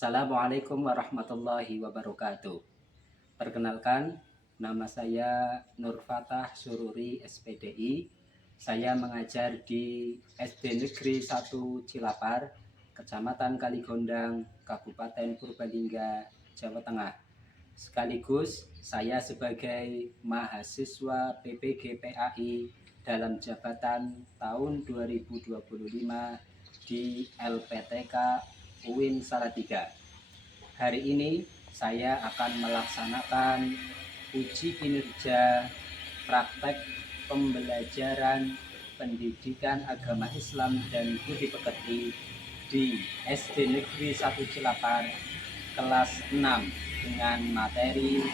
Assalamualaikum warahmatullahi wabarakatuh. Perkenalkan, nama saya Nur Fatah Sururi SPDI. Saya mengajar di SD Negeri 1 Cilapar, Kecamatan Kaligondang, Kabupaten Purbalingga, Jawa Tengah. Sekaligus saya sebagai mahasiswa PPG PAI dalam jabatan tahun 2025 di LPTK UIN Salatiga. Hari ini saya akan melaksanakan uji kinerja praktek pembelajaran pendidikan agama Islam dan budi pekerti di SD Negeri 1 Cilapar kelas 6 dengan materi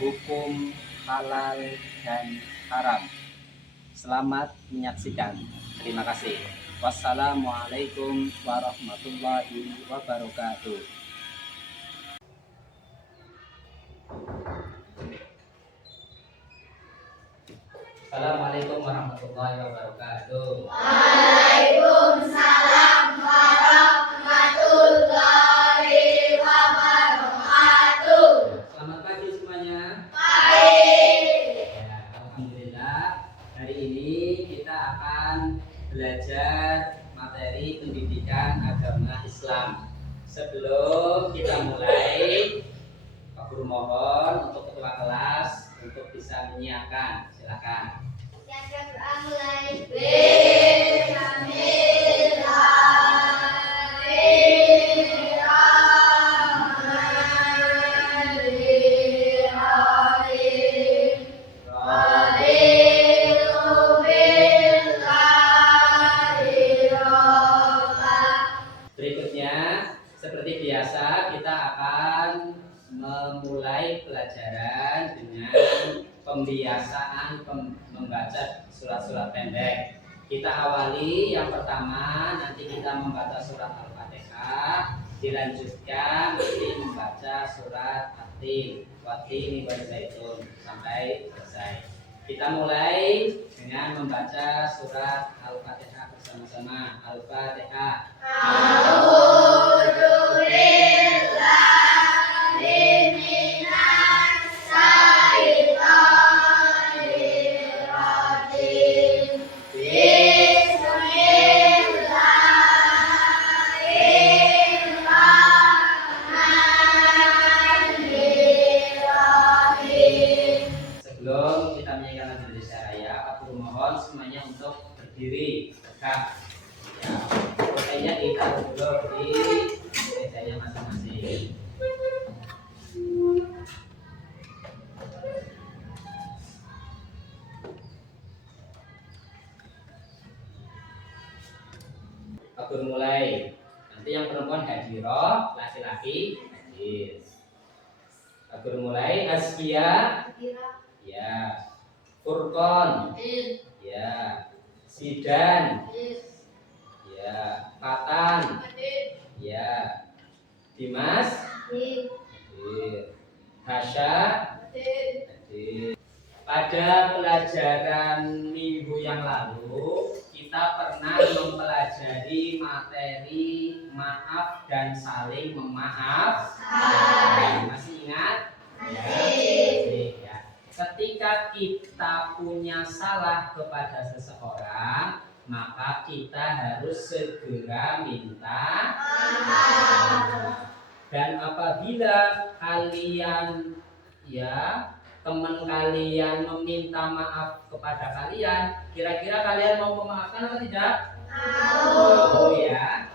hukum halal dan haram. Selamat menyaksikan. Terima kasih. Wassalamualaikum warahmatullahi wabarakatuh. Assalamualaikum warahmatullahi wabarakatuh. Waalaikumsalam warahmatullahi wabarakatuh. Selamat pagi semuanya. Baik. Ya, alhamdulillah hari ini kita akan belajar materi pendidikan agama Islam. Sebelum kita mulai, Pak Guru mohon untuk ketua kelas untuk bisa menyiapkan. Silakan. Siapkan doa mulai. Berikutnya, seperti biasa kita akan memulai pelajaran dengan pembiasaan membaca surat-surat pendek. Kita awali yang pertama, nanti kita membaca surat Al-Fatihah, dilanjutkan nanti membaca surat At-Tin, Wat-Tini wal Zaitun sampai selesai. Kita mulai dengan membaca surat Al-Fatihah bersama-sama. Al-Fatihah. A'udzu billahi minas syaitonir rajim. Bismillahirrahmanirrahim. Sebelum kita menyanyikan lagu Indonesia Raya, aku mohon semuanya untuk berdiri tegak. Ya, pakainya ditaruh dulu di mejanya masing-masing. Aku mulai. Nanti yang perempuan hadiroh, laki-laki hadir. Aku mulai. Askia. Ya. Furqon. Ya. Sidan. Ya. Fatan. Ya. Dimas. Hadir. Hasya. Hadir. Pada pelajaran minggu yang lalu kita pernah mempelajari materi maaf dan saling memaafkan. Masih ingat? Ya. Ketika kita punya salah kepada seseorang, maka kita harus segera minta maaf. Dan apabila kalian teman kalian meminta maaf kepada kalian, kira-kira kalian mau memaafkan atau tidak? Mau ya.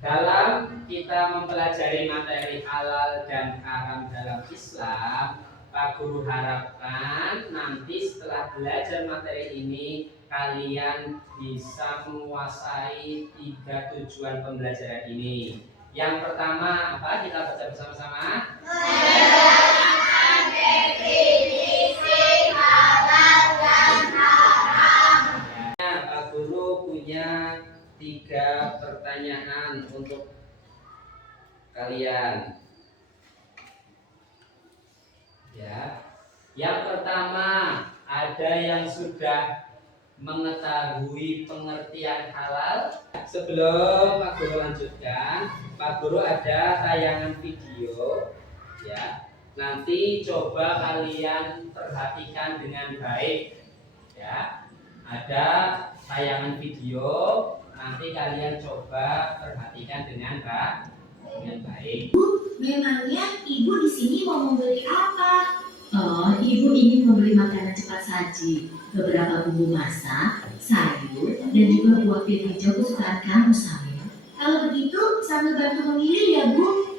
Dalam kita mempelajari materi halal dan haram dalam Islam, Pak Guru harapkan nanti setelah belajar materi ini kalian bisa menguasai 3 tujuan pembelajaran ini. Yang pertama apa? Kita baca bersama-sama. Definisi halal dan haram. Pak Guru punya 3 pertanyaan untuk kalian. Ya. Yang pertama, ada yang sudah mengetahui pengertian halal? sebelum Pak Guru lanjutkan, Pak Guru ada tayangan video ya. Nanti coba kalian perhatikan dengan baik ya. Ada tayangan video, nanti kalian coba perhatikan dengan baik. Memangnya ibu di sini mau membeli apa? Oh, ibu ingin membeli makanan cepat saji, beberapa bumbu masak, sayur, dan juga buah pir hijau kesukaan kamu, Samir. Kalau begitu, sambil bantu memilih ya, Bu.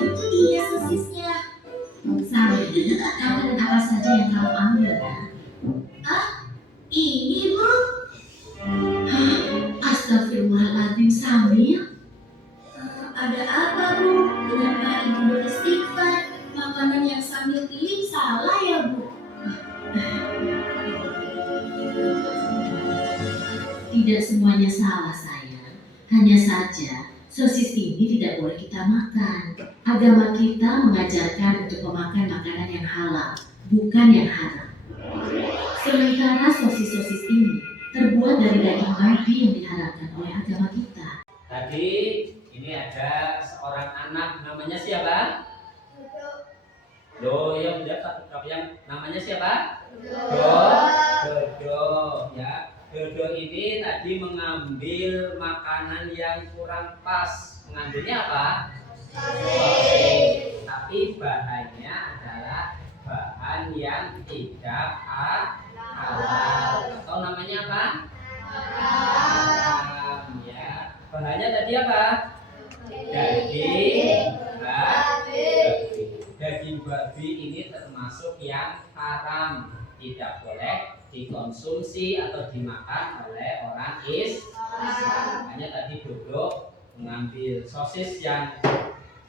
Itu dia sosisnya. Samir, makanan apa saja yang kamu ambil, ya? Ah, ini, Bu. Astagfirullahaladzim, Samir. Ada apa, Bu? Kenapa ibu beristighfar? Makanan yang Samir pilih salah ya, Bu? Tidak semuanya salah, sayang. Hanya saja, sosis ini tidak boleh kita makan. Agama kita mengajarkan untuk memakan makanan yang halal, bukan yang haram. Sementara sosis-sosis ini terbuat dari daging babi yang diharamkan oleh agama kita. Tadi ini ada seorang anak, namanya siapa? Dodo. Yang yang namanya siapa? Dodo ya. Dodo ini tadi mengambil makanan yang kurang pas. Mengambilnya apa? Sosis. Tapi bahannya adalah bahan yang tidak halal. Atau namanya apa? Haram ya. Bahannya tadi apa? Daging babi. Daging babi ini termasuk yang haram, tidak boleh dikonsumsi atau dimakan oleh orang Islam. Makanya tadi Dodo mengambil sosis yang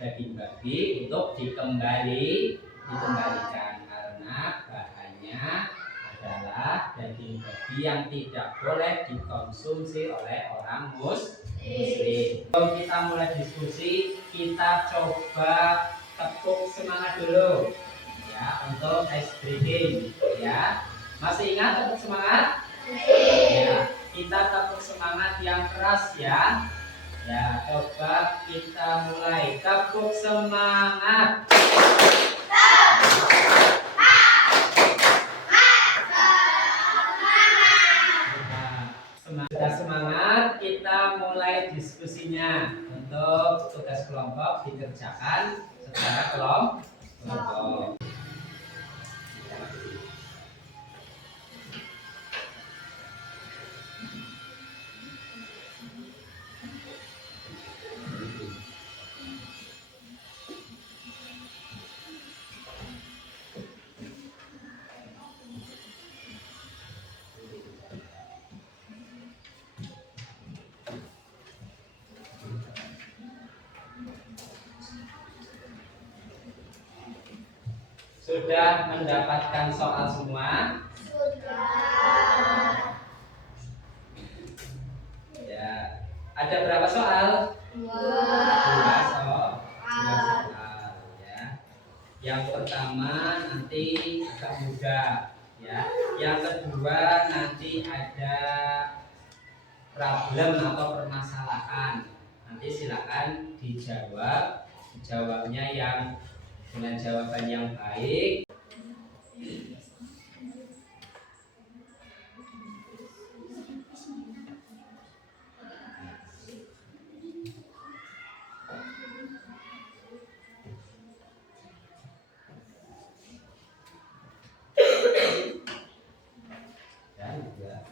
daging babi untuk dikembalikan karena bahannya adalah daging babi yang tidak boleh dikonsumsi oleh orang Muslim. Sebelum kita mulai diskusi, kita coba tepuk semangat dulu ya untuk ice breaking ya. Masih ingat tepuk semangat? Ya, kita tepuk semangat yang keras ya. Ya, coba kita mulai tepuk semangat. Sudah semangat, kita mulai diskusinya. Untuk tugas kelompok dikerjakan secara kelompok. Sudah mendapatkan soal semua? Sudah. Ya. Ada berapa soal? Dua soal ya. Yang pertama nanti agak mudah ya. Yang kedua nanti ada problem atau permasalahan. Nanti silakan dijawab. Jawabnya yang dengan jawaban yang baik. Dan juga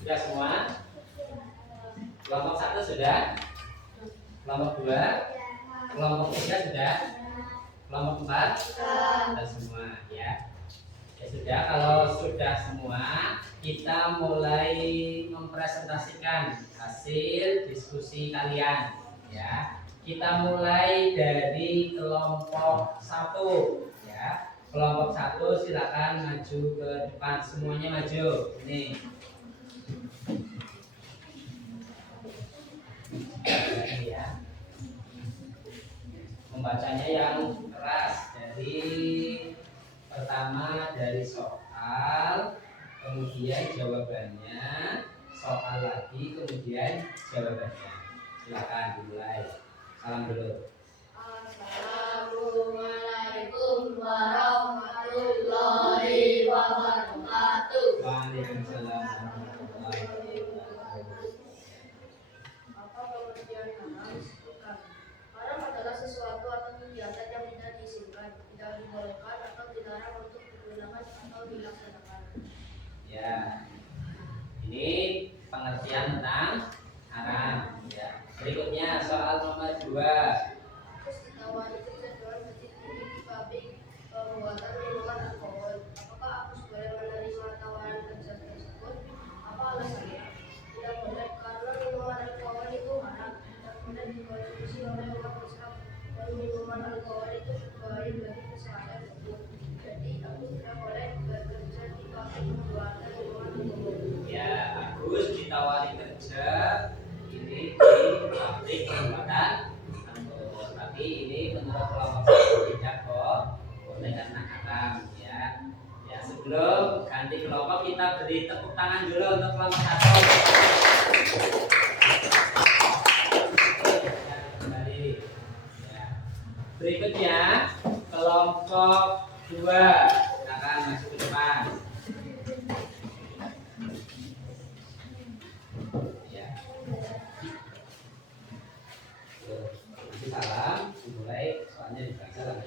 Sudah semua? Kelompok 1 sudah? Kelompok 2? Kelompok 3 sudah? Kelompok 4? Sudah semua ya. Ya sudah, kalau sudah semua, kita mulai mempresentasikan hasil diskusi kalian ya. Kita mulai dari kelompok 1 ya. Kelompok 1 silakan maju ke depan, semuanya maju. Ini. Ya. Membacanya yang keras, dari pertama dari soal, kemudian jawabannya, soal lagi, kemudian jawabannya. Silakan dimulai. Salam dulu. Assalamualaikum warahmatullahi wabarakatuh. Waalaikumsalam warahmatullahi wabarakatuh. Apa pengertian haram disebutkan? Haram adalah sesuatu atau kegiatan yang tidak diizinkan, tidak dibolehkan atau dilarang untuk digunakan atau dilaksanakan. Ya, ini pengertian tentang haram. Ya. Berikutnya soal nomor 2. Terus ditawari kerja dengan gaji tinggi di pabrik pembuatan minuman alkohol. Apakah Agus boleh menerima tawaran kerja tersebut? Apa alasannya? Tidak boleh karena minuman alkohol itu haram. Tidak boleh dikonsumsi oleh umat Islam dan minuman alkohol itu berbahaya bagi kesehatan tubuh. Jadi Agus tidak boleh bekerja di pabrik pembuatan minuman alkohol. Ya, Agus ditawari kerja ini di pabrik pembuatan alkohol. Tapi ini menurut kelompok 1 tidak kok boleh karena haram ya. Ya, sebelum ganti kelompok kita beri tepuk tangan dulu untuk kelompok 1. Kembali. Ya. Berikutnya kelompok 2 akan masuk ke depan. Ya. Nanti salam, dimulai soalnya dibaca lah.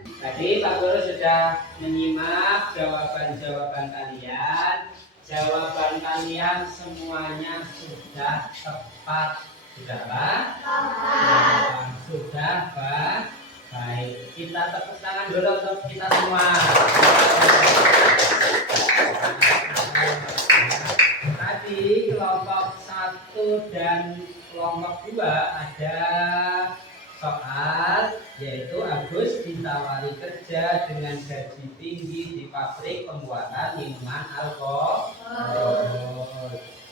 Tadi Pak Guru sudah menyimak jawaban-jawaban kalian. Jawaban kalian semuanya sudah tepat. Sudah Pak? Tepat. Sudah Pak? Baik, kita tepuk tangan dulu untuk kita semua. Tadi kelompok 1 dan kelompok 2 ada soal, yaitu Agus ditawari kerja dengan gaji tinggi di pabrik pembuatan minuman alkohol.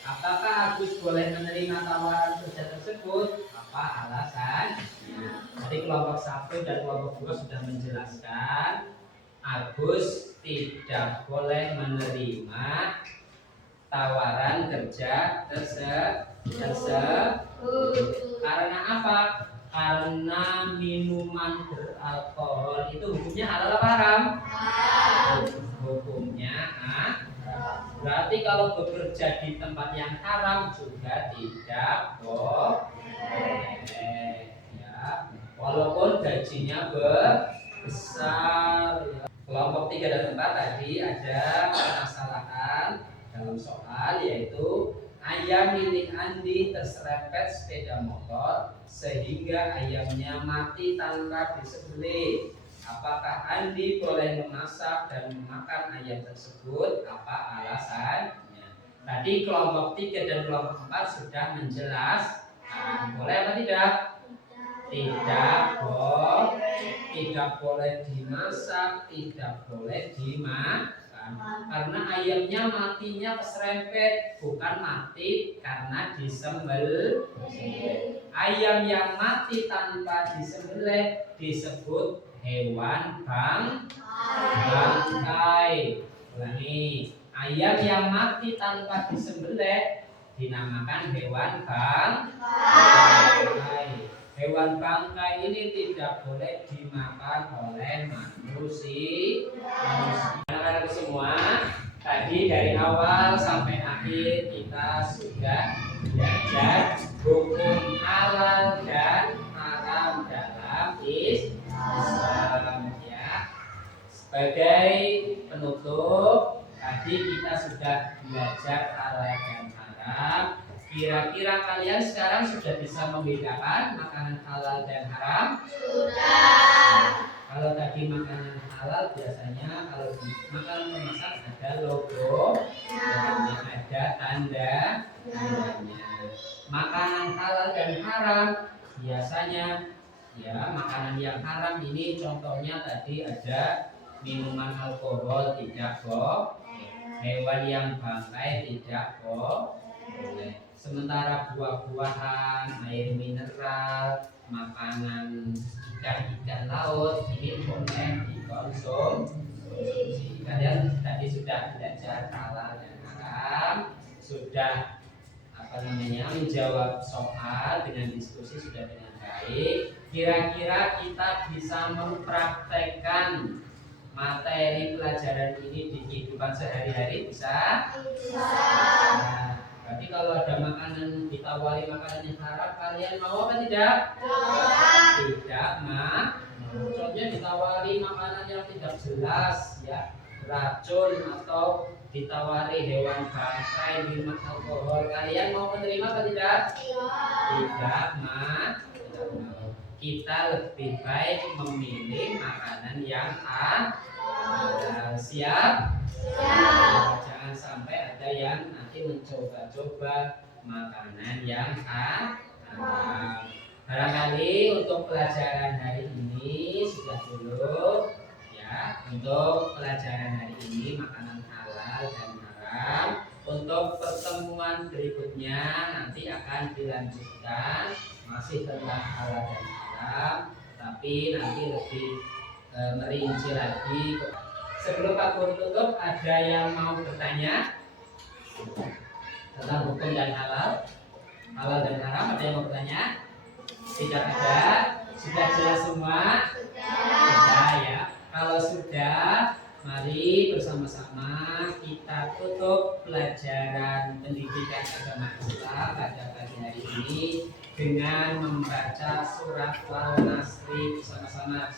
Apakah Agus boleh menerima tawaran kerja tersebut? Apa alasannya? Jadi kelompok 1 dan kelompok 2 sudah menjelaskan Agus tidak boleh menerima tawaran kerja tersebut. Karena apa? Karena minuman beralkohol itu hukumnya halal apa haram? Hukumnya berarti kalau bekerja di tempat yang haram juga tidak boleh ya, walaupun gajinya besar ya. Kelompok 3 dan 4 tadi ada permasalahan dalam soal, yaitu ayam milik Andi terserempet sepeda motor sehingga ayamnya mati tanpa disembelih. Apakah Andi boleh memasak dan memakan ayam tersebut? Apa alasannya? Tadi kelompok 3 dan kelompok 4 sudah menjelaskan. Boleh apa tidak? Tidak boleh dimasak, tidak boleh dimakan. Karena ayamnya matinya keserempet, bukan mati karena disembelih. Ayam yang mati tanpa disembelih disebut hewan bangkai. Ulangi, ayam yang mati tanpa disembelih dinamakan hewan bangkai. Hewan bangkai ini tidak boleh dimakan oleh manusia. Anak-anak semua, tadi dari awal sampai akhir kita sudah belajar hukum halal dan haram dalam Islam, ya. Sebagai penutup, tadi kita sudah belajar halal dan haram. Kira-kira kalian sekarang sudah bisa membedakan makanan halal dan haram? Sudah. Kalau tadi makanan halal biasanya kalau di makanan kemasan ada logo, ada tandanya. Makanan halal dan haram biasanya, ya, makanan yang haram ini contohnya tadi ada minuman alkohol tidak boleh, hewan yang bangkai tidak boleh. Sementara buah-buahan, air mineral, makanan ikan-ikan laut ini boleh dikonsumsi. Kalian tadi sudah belajar halal dan haram, sudah menjawab soal dengan diskusi sudah dengan baik. Kira-kira kita bisa mempraktekkan materi pelajaran ini di kehidupan sehari-hari, bisa? Bisa. Nah, berarti kalau ada makanan ditawari makanan yang haram, kalian mau apa tidak? Tidak mau. Contohnya ditawari makanan yang tidak jelas, ya, racun, atau ditawari hewan bangkai, minuman alkohol, kalian mau menerima atau tidak? Tidak mau. Kita lebih baik memilih makanan yang halal. Siap? Jangan sampai ada yang nanti mencoba-coba makanan yang haram. Barangkali untuk pelajaran hari ini sudah dulu, ya. Untuk pelajaran hari ini makanan halal dan haram. Untuk pertemuan berikutnya nanti akan dilanjutkan masih tentang halal dan haram, tapi nanti lebih merinci lagi. Sebelum aku tutup, ada yang mau bertanya tentang hukum dan halal dan haram? Ada yang mau bertanya? Tidak ada? Sudah jelas semua? Sudah, ya. Kalau sudah, mari bersama-sama kita tutup pelajaran pendidikan agama Islam pada pagi hari ini dengan membaca surat Al-Nasr bersama-sama.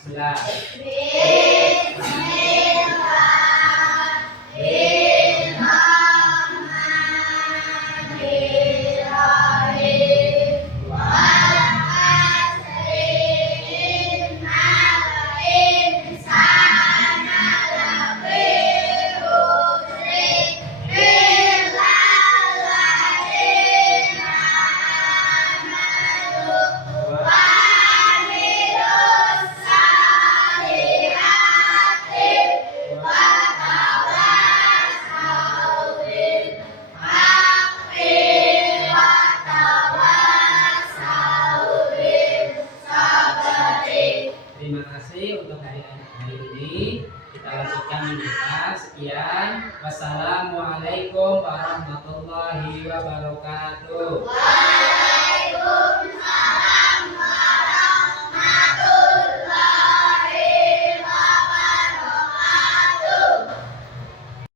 Terima kasih untuk hari ini. Kita lanjutkan minggu depan. Sekian. Wassalamualaikum warahmatullahi wabarakatuh. Waalaikumsalam.